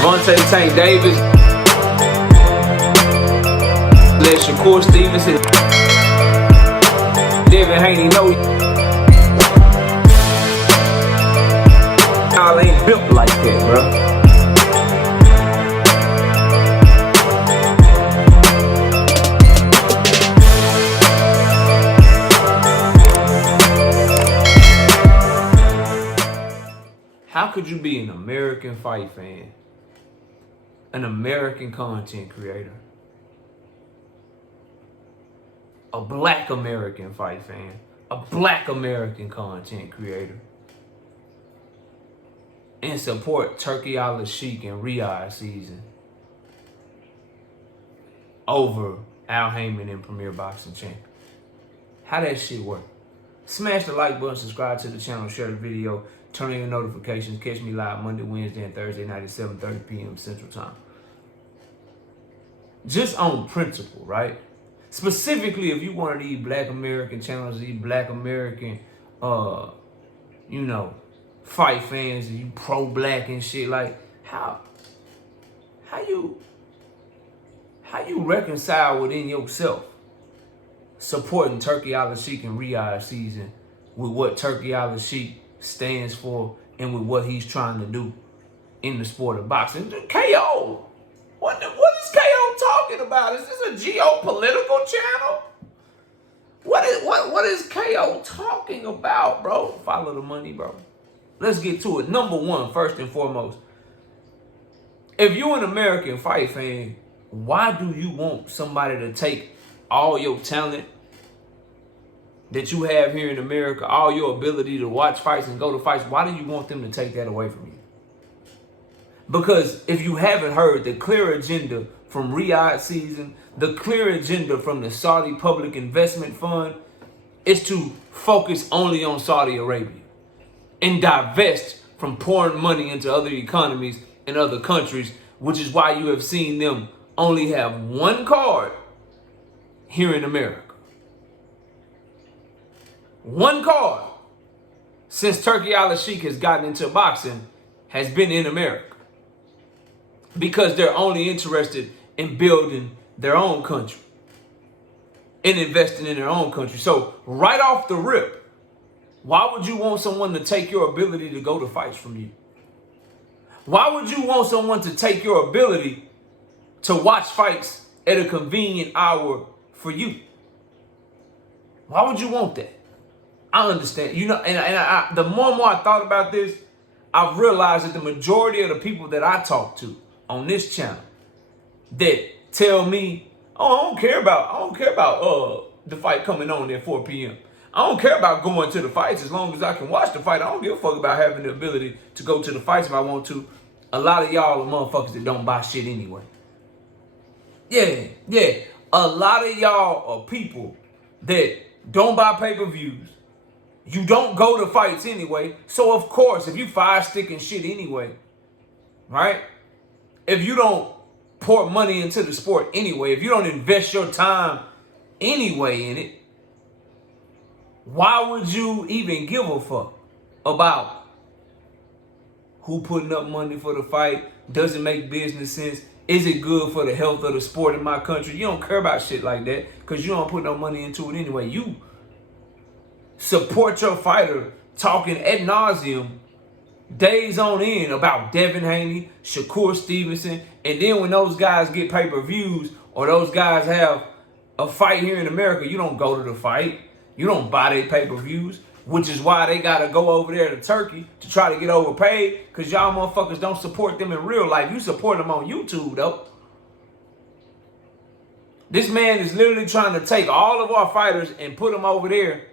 Tank Davis, let Shakur Stevenson, Devin Haney know y'all ain't built like that, bro. How could you be an American fight fan, an American content creator, a black American fight fan, a black American content creator, and support Turki Alalshikh and Riyadh season over Al Haymon and Premier Boxing Champ? How that shit work? Smash the like button, subscribe to the channel, share the video, turn on your notifications. Catch me live Monday, Wednesday, and Thursday night at 7:30 p.m. Central Time. Just on principle, right? Specifically, if you one of these black American channels, these black American, fight fans, and you pro-black and shit, like, how you reconcile within yourself supporting Turki Alalshikh and Riyadh season with what Turki Alalshikh stands for and with what he's trying to do in the sport of boxing? KO. What is KO talking about? Is this a geopolitical channel? What is KO talking about, bro? Follow the money, bro. Let's get to it. Number one, first and foremost, if you're an American fight fan, why do you want somebody to take all your talent that you have here in America, all your ability to watch fights and go to fights? Why do you want them to take that away from you? Because if you haven't heard, the clear agenda from Riyadh season, the clear agenda from the Saudi Public Investment Fund is to focus only on Saudi Arabia and divest from pouring money into other economies and other countries, which is why you have seen them only have one card here in America. One card since Turki Alalshikh has gotten into boxing has been in America, because they're only interested in building their own country and investing in their own country. So right off the rip, why would you want someone to take your ability to go to fights from you? Why would you want someone to take your ability to watch fights at a convenient hour for you? Why would you want that? I understand, and the more and more I thought about this, I've realized that the majority of the people that I talk to on this channel that tell me, oh, I don't care about the fight coming on at 4 p.m. I don't care about going to the fights as long as I can watch the fight. I don't give a fuck about having the ability to go to the fights if I want to. A lot of y'all are motherfuckers that don't buy shit anyway. Yeah. A lot of y'all are people that don't buy pay-per-views. You don't go to fights anyway. So, of course, if you fire-sticking shit anyway, right? If you don't pour money into the sport anyway, if you don't invest your time anyway in it, why would you even give a fuck about who putting up money for the fight? Does it make business sense? Is it good for the health of the sport in my country? You don't care about shit like that because you don't put no money into it anyway. You support your fighter talking ad nauseum days on end about Devin Haney, Shakur Stevenson, and then when those guys get pay-per-views or those guys have a fight here in America, you don't go to the fight. You don't buy their pay-per-views, which is why they got to go over there to Turkey to try to get overpaid, because y'all motherfuckers don't support them in real life. You support them on YouTube, though. This man is literally trying to take all of our fighters and put them over there,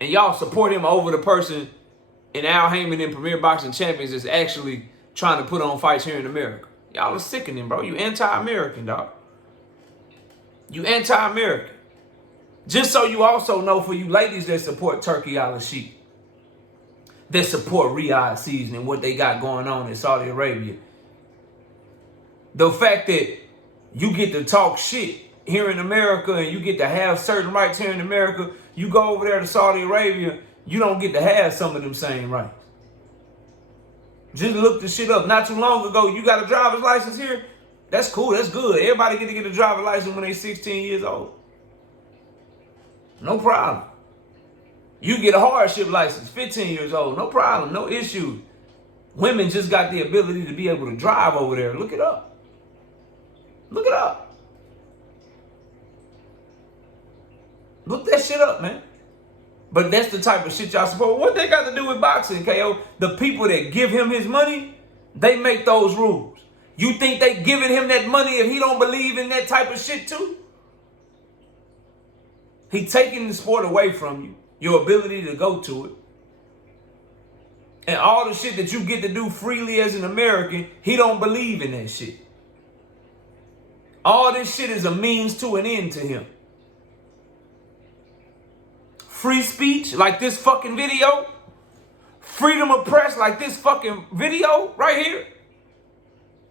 and y'all support him over the person in Al Haymon and Premier Boxing Champions is actually trying to put on fights here in America. Y'all are sickening, bro. You anti-American, dog. You anti-American. Just so you also know, for you ladies that support Turki Alalshikh, that support Riyadh season and what they got going on in Saudi Arabia, the fact that you get to talk shit here in America and you get to have certain rights here in America, you go over there to Saudi Arabia, you don't get to have some of them same rights. Just look the shit up. Not too long ago, you got a driver's license here? That's cool. That's good. Everybody get a driver's license when they 16 years old. No problem. You get a hardship license, 15 years old. No problem. No issue. Women just got the ability to be able to drive over there. Look it up. Look it up. Look that shit up, man. But that's the type of shit y'all support. What they got to do with boxing, KO? The people that give him his money, they make those rules. You think they giving him that money if he don't believe in that type of shit too? He taking the sport away from you, your ability to go to it. And all the shit that you get to do freely as an American, he don't believe in that shit. All this shit is a means to an end to him. Free speech, like this fucking video. Freedom of press, like this fucking video right here.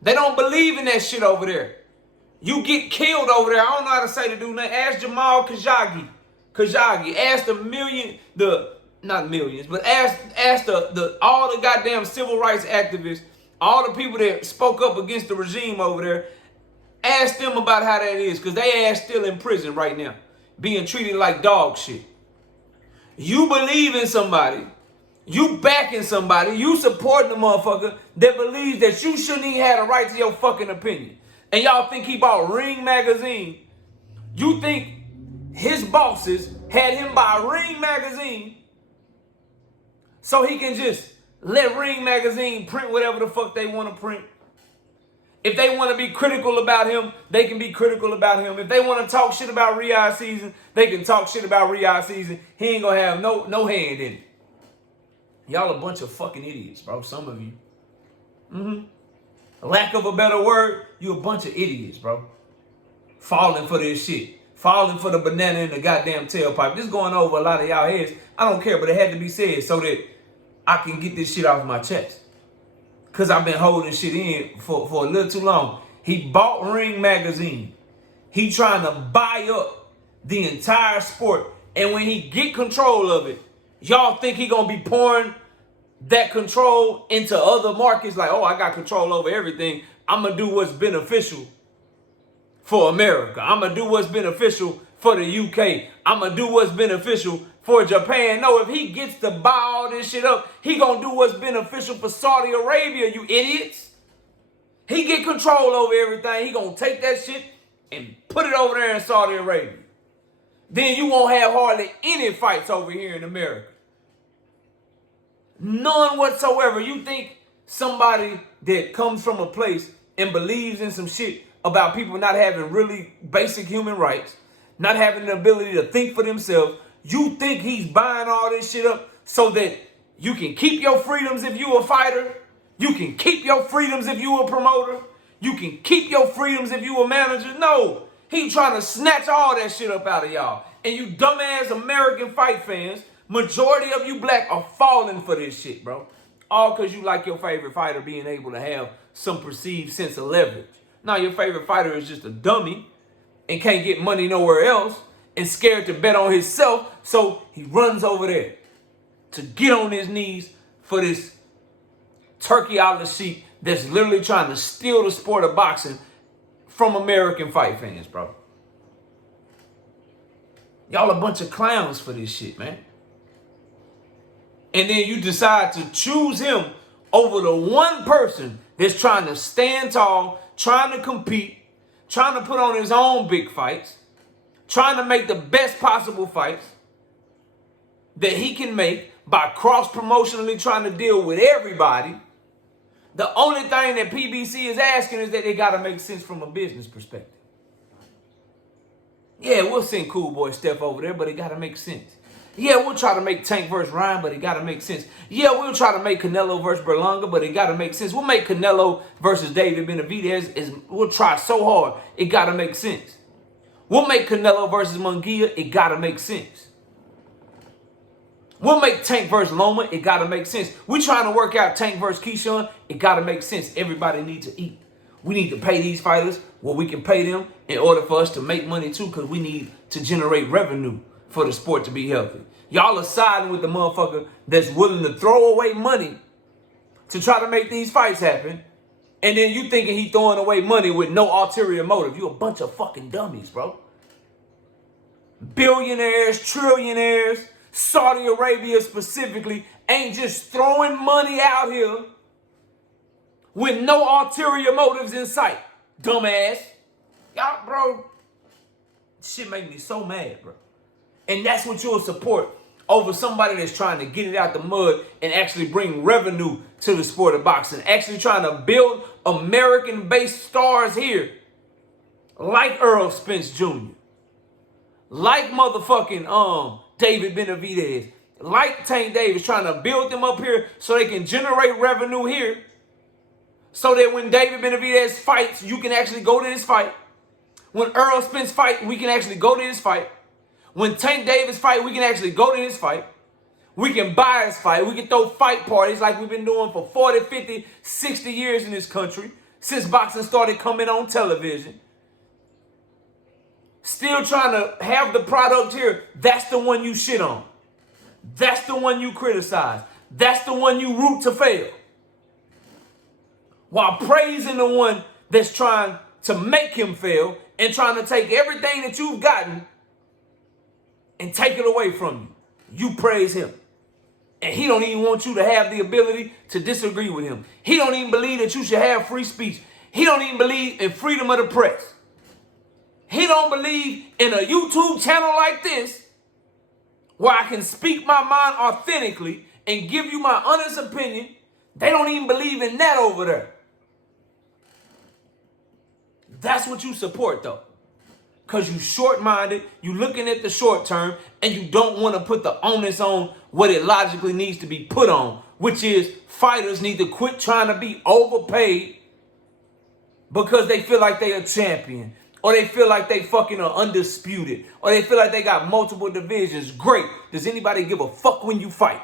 They don't believe in that shit over there. You get killed over there. I don't know how to say the dude's name. Ask Jamal Khashoggi. Ask not millions, but ask the all the goddamn civil rights activists, all the people that spoke up against the regime over there. Ask them about how that is, because they ass still in prison right now, being treated like dog shit. You believe in somebody, you backing somebody, you supporting the motherfucker that believes that you shouldn't even have a right to your fucking opinion. And y'all think he bought Ring magazine. You think his bosses had him buy Ring magazine so he can just let Ring magazine print whatever the fuck they want to print? If they want to be critical about him, they can be critical about him. If they want to talk shit about Riyadh season, they can talk shit about Riyadh season. He ain't gonna have no hand in it. Y'all a bunch of fucking idiots, bro. Some of you. Lack of a better word, you a bunch of idiots, bro. Falling for this shit. Falling for the banana in the goddamn tailpipe. This going over a lot of y'all heads. I don't care, but it had to be said so that I can get this shit off my chest. Because I've been holding shit in for a little too long. He bought Ring magazine. He trying to buy up the entire sport. And when he get control of it, y'all think he gonna be pouring that control into other markets like, oh, I got control over everything. I'm going to do what's beneficial for America. I'm going to do what's beneficial for the UK. I'm going to do what's beneficial for Japan. No, if he gets to buy all this shit up, he going to do what's beneficial for Saudi Arabia, you idiots. He get control over everything. He going to take that shit and put it over there in Saudi Arabia. Then you won't have hardly any fights over here in America. None whatsoever. You think somebody that comes from a place and believes in some shit about people not having really basic human rights, not having the ability to think for themselves, you think he's buying all this shit up so that you can keep your freedoms if you a fighter, you can keep your freedoms if you a promoter, you can keep your freedoms if you a manager? No, he trying to snatch all that shit up out of y'all. And you dumbass American fight fans, majority of you black are falling for this shit, bro. All because you like your favorite fighter being able to have some perceived sense of leverage. Now your favorite fighter is just a dummy and can't get money nowhere else and scared to bet on himself, so he runs over there to get on his knees for this Turki Alalshikh that's literally trying to steal the sport of boxing from American fight fans, bro. Y'all a bunch of clowns for this shit, man. And then you decide to choose him over the one person that's trying to stand tall, trying to compete, trying to put on his own big fights, trying to make the best possible fights that he can make by cross-promotionally trying to deal with everybody. The only thing that PBC is asking is that they got to make sense from a business perspective. Yeah, we'll send Cool Boy Steph over there, but it got to make sense. Yeah, we'll try to make Tank versus Ryan, but it got to make sense. Yeah, we'll try to make Canelo versus Berlanga, but it got to make sense. We'll make Canelo versus David Benavidez. We'll try so hard, it got to make sense. We'll make Canelo versus Munguia, it got to make sense. We'll make Tank versus Loma, it got to make sense. We're trying to work out Tank versus Keyshawn, it got to make sense. Everybody needs to eat. We need to pay these fighters what we can pay them in order for us to make money too, because we need to generate revenue for the sport to be healthy. Y'all are siding with the motherfucker that's willing to throw away money to try to make these fights happen. And then you thinking he throwing away money with no ulterior motive. You a bunch of fucking dummies, bro. Billionaires, trillionaires, Saudi Arabia specifically, ain't just throwing money out here with no ulterior motives in sight. Dumbass. Y'all, bro, shit make me so mad, bro. And that's what you'll support over somebody that's trying to get it out the mud and actually bring revenue to the sport of boxing. Actually trying to build American-based stars here. Like Earl Spence Jr. Like motherfucking David Benavidez. Like Tank Davis, trying to build them up here so they can generate revenue here. So that when David Benavidez fights, you can actually go to his fight. When Earl Spence fight, we can actually go to his fight. When Tank Davis fight, we can actually go to his fight. We can buy his fight. We can throw fight parties like we've been doing for 40, 50, 60 years in this country. Since boxing started coming on television. Still trying to have the product here. That's the one you shit on. That's the one you criticize. That's the one you root to fail. While praising the one that's trying to make him fail and trying to take everything that you've gotten and take it away from you. You praise him. And he don't even want you to have the ability to disagree with him. He don't even believe that you should have free speech. He don't even believe in freedom of the press. He don't believe in a YouTube channel like this where I can speak my mind authentically and give you my honest opinion. They don't even believe in that over there. That's what you support, though. Because you short-minded, you looking at the short term, and you don't want to put the onus on what it logically needs to be put on, which is fighters need to quit trying to be overpaid because they feel like they a champion, or they feel like they fucking are undisputed, or they feel like they got multiple divisions. Great. Does anybody give a fuck when you fight?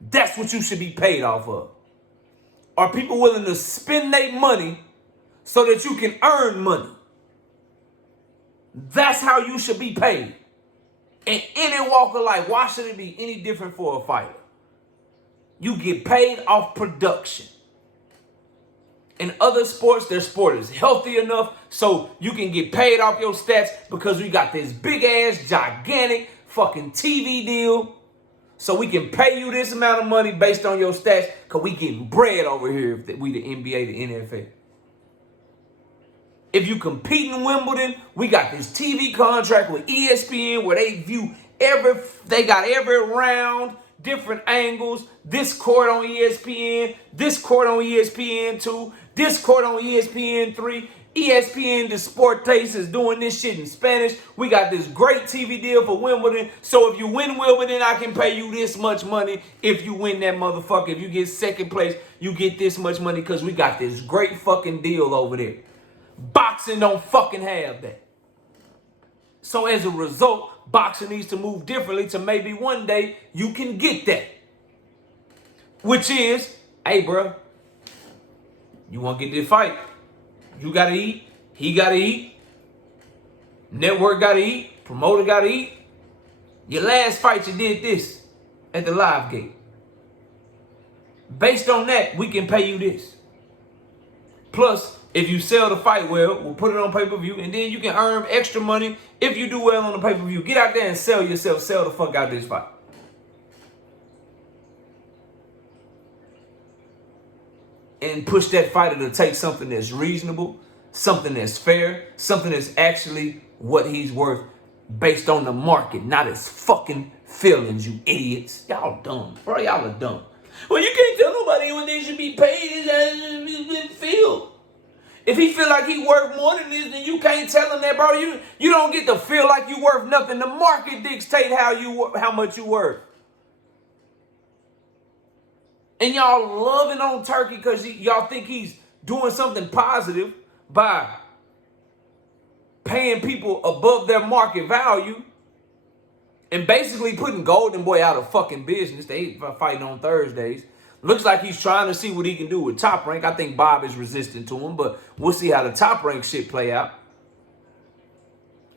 That's what you should be paid off of. Are people willing to spend their money so that you can earn money? That's how you should be paid. In any walk of life, why should it be any different for a fighter? You get paid off production. In other sports, their sport is healthy enough so you can get paid off your stats because we got this big-ass, gigantic fucking TV deal. So we can pay you this amount of money based on your stats because we getting bread over here if we the NBA, the NFL. If you compete in Wimbledon, we got this TV contract with ESPN where they view they got every round, different angles, this court on ESPN, this court on ESPN2, this court on ESPN3, ESPN Deportes is doing this shit in Spanish. We got this great TV deal for Wimbledon. So if you win Wimbledon, I can pay you this much money. If you win that motherfucker, if you get second place, you get this much money because we got this great fucking deal over there. Boxing don't fucking have that. So as a result, boxing needs to move differently to maybe one day you can get that. Which is, hey, bro, you want to get this fight? You got to eat. He got to eat. Network got to eat. Promoter got to eat. Your last fight, you did this at the live gate. Based on that, we can pay you this. Plus, if you sell the fight well, we'll put it on pay-per-view, and then you can earn extra money if you do well on the pay-per-view. Get out there and sell yourself. Sell the fuck out of this fight. And push that fighter to take something that's reasonable, something that's fair, something that's actually what he's worth based on the market, not his fucking feelings, you idiots. Y'all dumb. Bro, y'all are dumb. Well, you can't tell nobody when they should be paid is that feel. If he feel like he worth more than this, then you can't tell him that, bro. You don't get to feel like you worth nothing. The market dictate how much you worth. And y'all loving on Turki because y'all think he's doing something positive by paying people above their market value and basically putting Golden Boy out of fucking business. They fighting on Thursdays. Looks like he's trying to see what he can do with Top Rank. I think Bob is resistant to him, but we'll see how the Top Rank shit play out.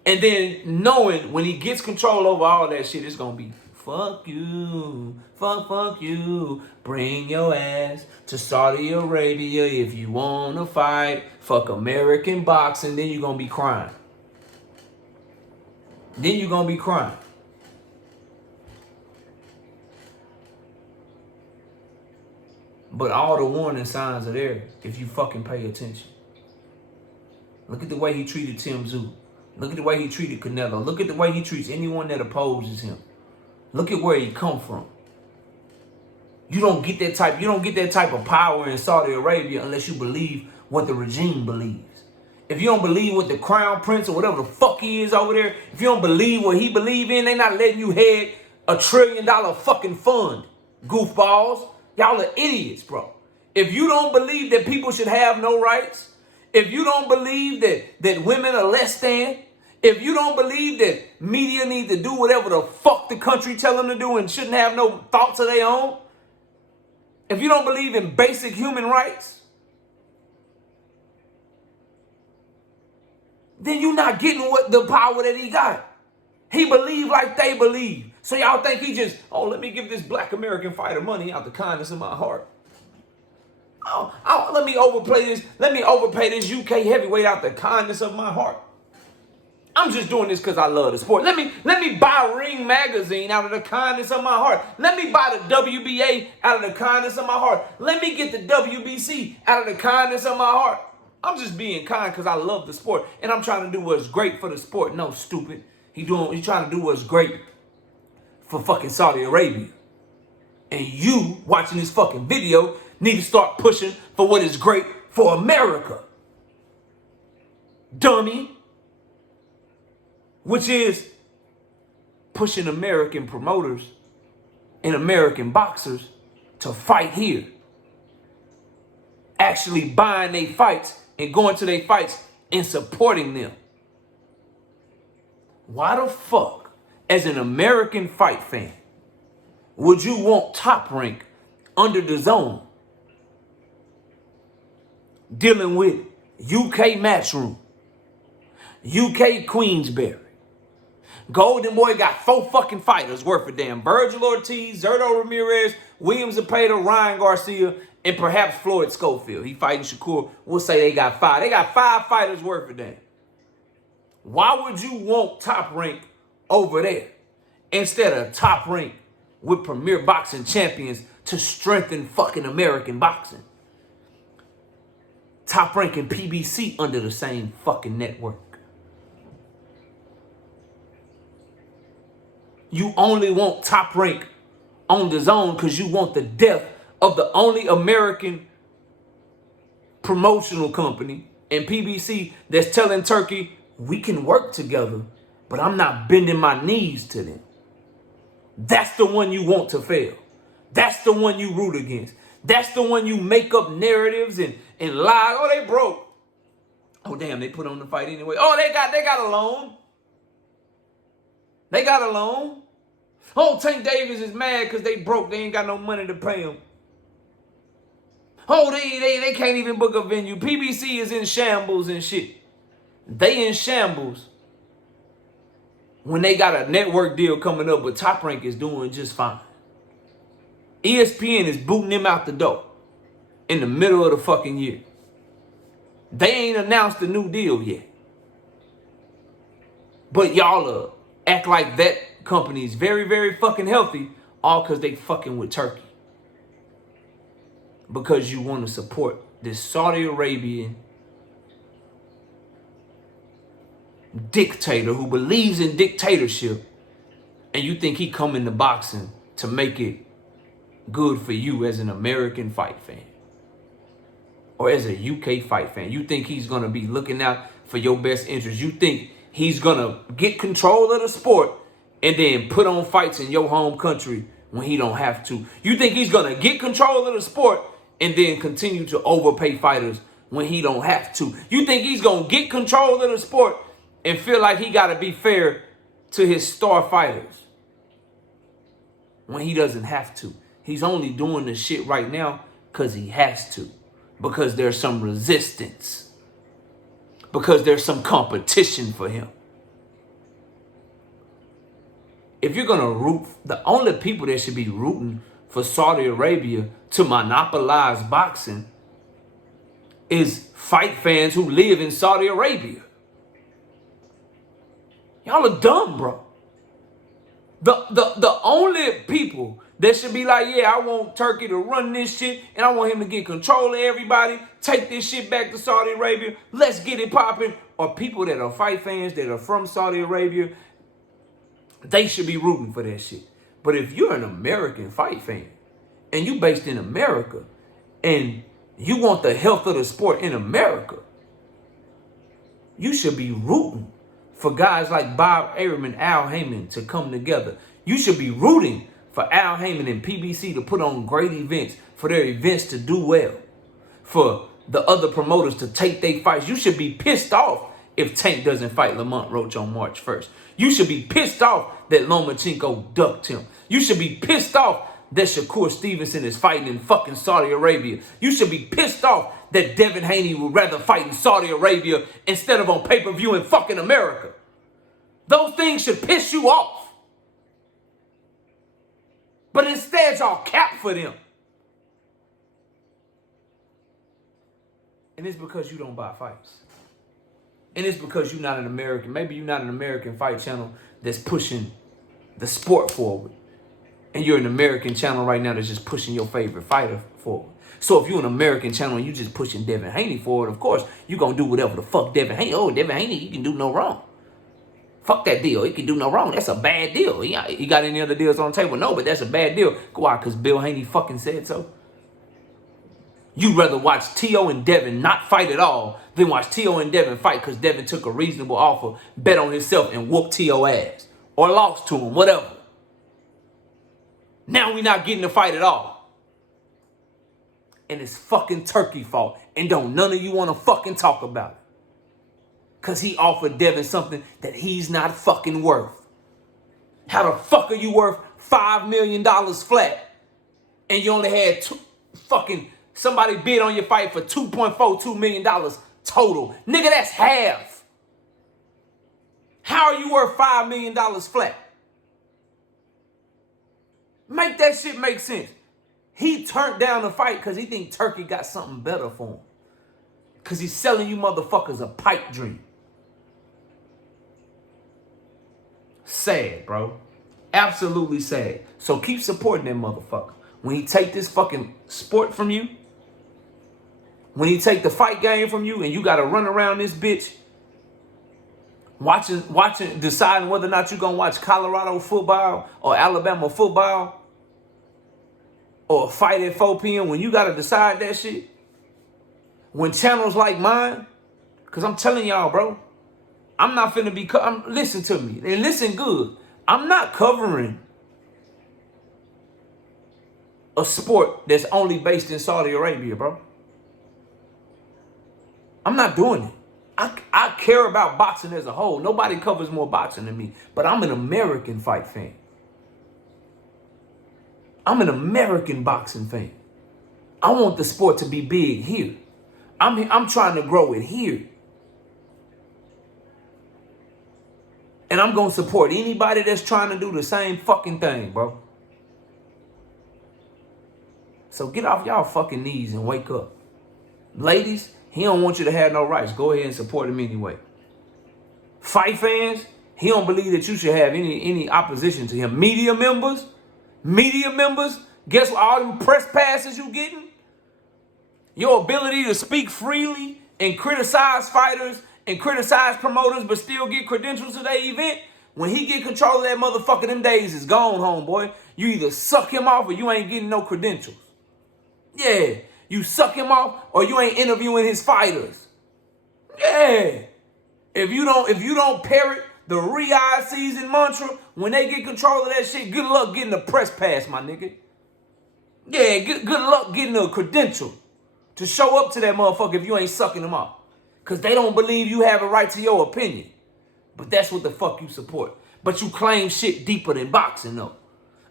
And then knowing when he gets control over all that shit, it's going to be Fuck you. Fuck you. Bring your ass to Saudi Arabia if you want to fight. Fuck American boxing. Then you're going to be crying. Then you're going to be crying. But all the warning signs are there if you fucking pay attention. Look at the way he treated Tim Tszyu. Look at the way he treated Canelo. Look at the way he treats anyone that opposes him. Look at where he come from. You don't get that type of power in Saudi Arabia unless you believe what the regime believes. If you don't believe what the crown prince or whatever the fuck he is over there, if you don't believe what he believe in, they not letting you head $1 trillion fucking fund. Goofballs. Y'all are idiots, bro. If you don't believe that people should have no rights, if you don't believe that women are less than, if you don't believe that media need to do whatever the fuck the country tell them to do and shouldn't have no thoughts of their own, if you don't believe in basic human rights, then you're not getting what the power that he got. He believe like they believe. So y'all think he just, let me give this black American fighter money out the kindness of my heart. Let me overplay this. Let me overpay this UK heavyweight out the kindness of my heart. I'm just doing this because I love the sport. Let me buy Ring magazine out of the kindness of my heart. Let me buy the WBA out of the kindness of my heart. Let me get the WBC out of the kindness of my heart. I'm just being kind because I love the sport and I'm trying to do what's great for the sport. No, stupid. He's trying to do what's great for fucking Saudi Arabia. And you watching this fucking video need to start pushing for what is great for America. Dummy. Which is pushing American promoters and American boxers to fight here. Actually buying their fights and going to their fights and supporting them. Why the fuck, as an American fight fan, would you want Top Rank under the zone dealing with UK Matchroom, UK Queensberry? Golden Boy got 4 fucking fighters worth a damn. Virgil Ortiz, Zerto Ramirez, William Zepeda, Ryan Garcia, and perhaps Floyd Schofield. He fighting Shakur. We'll say they got 5. They got 5 fighters worth a damn. Why would you want Top Rank over there instead of Top Rank with Premier Boxing Champions to strengthen fucking American boxing? Top Rank and PBC under the same fucking network. You only want Top Rank on the zone because you want the death of the only American promotional company and PBC that's telling Turkey, we can work together, but I'm not bending my knees to them. That's the one you want to fail. That's the one you root against. That's the one you make up narratives and lie. Oh, they broke. Oh, damn, they put on the fight anyway. Oh, they got a loan. They got a loan. Oh, Tank Davis is mad because they broke. They ain't got no money to pay him. Oh, they can't even book a venue. PBC is in shambles and shit. They in shambles when they got a network deal coming up, but Top Rank is doing just fine. ESPN is booting them out the door in the middle of the fucking year. They ain't announced the new deal yet. But y'all act like that company is very, very fucking healthy, all because they fucking with Turkey. Because you want to support this Saudi Arabian dictator who believes in dictatorship, and you think he come into boxing to make it good for you as an American fight fan or as a UK fight fan. You think he's going to be looking out for your best interest. You think he's going to get control of the sport and then put on fights in your home country when he don't have to. You think he's going to get control of the sport and then continue to overpay fighters when he don't have to. You think he's going to get control of the sport and feel like he got to be fair to his star fighters when he doesn't have to. He's only doing this shit right now because he has to. Because there's some resistance. Because there's some competition for him. if you're gonna root, the only people that should be rooting for Saudi Arabia to monopolize boxing is fight fans who live in Saudi Arabia. Y'all are dumb, bro. The only people that should be like, yeah, I want Turkey to run this shit and I want him to get control of everybody, take this shit back to Saudi Arabia, let's get it popping, are people that are fight fans that are from Saudi Arabia. They should be rooting for that shit. But if you're an American fight fan and you based in America and you want the health of the sport in America, you should be rooting for guys like Bob Arum and Al Haymon to come together. You should be rooting for Al Haymon and PBC to put on great events, for their events to do well, for the other promoters to take their fights. You should be pissed off if Tank doesn't fight Lamont Roach on March 1st. You should be pissed off that Lomachenko ducked him. You should be pissed off that Shakur Stevenson is fighting in fucking Saudi Arabia. You should be pissed off that Devin Haney would rather fight in Saudi Arabia instead of on pay-per-view in fucking America. Those things should piss you off. But instead, y'all cap for them. And it's because you don't buy fights. And it's because you're not an American. Maybe you're not an American fight channel that's pushing the sport forward. And you're an American channel right now that's just pushing your favorite fighter forward. So if you're an American channel and you just pushing Devin Haney forward, of course, you're going to do whatever the fuck Devin Haney. Oh, Devin Haney, he can do no wrong. Fuck that deal. He can do no wrong. That's a bad deal. He got any other deals on the table? No, but that's a bad deal. Why? Because Bill Haney fucking said so. You'd rather watch T.O. and Devin not fight at all than watch T.O. and Devin fight because Devin took a reasonable offer, bet on himself, and whooped T.O. ass. Or lost to him, whatever. Now we not getting to fight at all. And it's fucking Turkey fault. And don't none of you want to fucking talk about it. Because he offered Devin something that he's not fucking worth. How the fuck are you worth $5 million flat? And you only had somebody bid on your fight for $2.42 million total. Nigga, that's half. How are you worth $5 million flat? Make that shit make sense. He turned down the fight because he think Turkey got something better for him. Because he's selling you motherfuckers a pipe dream. Sad, bro. Absolutely sad. So keep supporting that motherfucker. When he take this fucking sport from you, when he take the fight game from you and you got to run around this bitch watching, deciding whether or not you're going to watch Colorado football or Alabama football or a fight at 4 p.m. when you got to decide that shit. When channels like mine, because I'm telling y'all, bro, I'm not finna be, listen to me and listen good. I'm not covering a sport that's only based in Saudi Arabia, bro. I'm not doing it. I care about boxing as a whole. Nobody covers more boxing than me, but I'm an American fight fan. I'm an American boxing fan. I want the sport to be big here. I'm trying to grow it here. And I'm going to support anybody that's trying to do the same fucking thing, bro. So get off y'all fucking knees and wake up. Ladies, he don't want you to have no rights. Go ahead and support him anyway. Fight fans, he don't believe that you should have any opposition to him. Media members, guess what? All them press passes you getting? Your ability to speak freely and criticize fighters and criticize promoters but still get credentials to their event, when he get control of that motherfucker, them days is gone, homeboy. You either suck him off or you ain't getting no credentials. Yeah, you suck him off or you ain't interviewing his fighters. Yeah. If you don't parrot the Riyadh season mantra, when they get control of that shit, good luck getting a press pass, my nigga. Yeah, good luck getting a credential to show up to that motherfucker if you ain't sucking them off. Because they don't believe you have a right to your opinion. But that's what the fuck you support. But you claim shit deeper than boxing, though.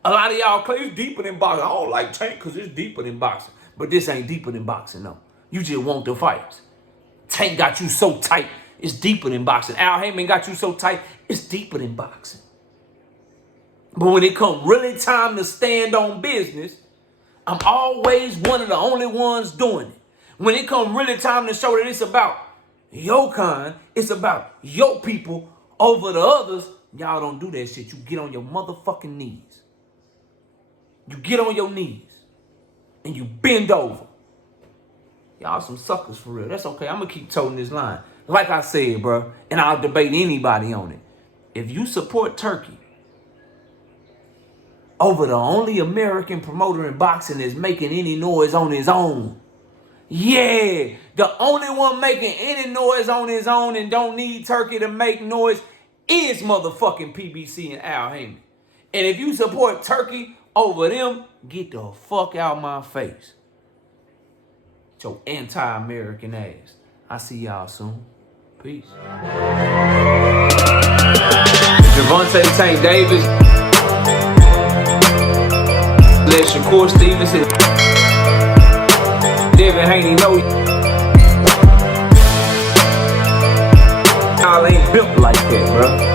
A lot of y'all claim it's deeper than boxing. I don't like Tank because it's deeper than boxing. But this ain't deeper than boxing, though. You just want the fights. Tank got you so tight, it's deeper than boxing. Al Haymon got you so tight, it's deeper than boxing. But when it come really time to stand on business, I'm always one of the only ones doing it. When it come really time to show that it's about your kind, it's about your people over the others, y'all don't do that shit. You get on your motherfucking knees. You get on your knees and you bend over. Y'all some suckers for real. That's okay. I'm going to keep toting this line. Like I said, bro, and I'll debate anybody on it. If you support Turki over the only American promoter in boxing that's making any noise on his own, yeah, the only one making any noise on his own and don't need Turki to make noise is motherfucking PBC and Al Haymon. And if you support Turki over them, get the fuck out my face. Your anti-American ass. I see y'all soon. Peace. Javante Tank Davis. Let Shakur Stevenson. Devin Haney know y'all ain't built like that, bro.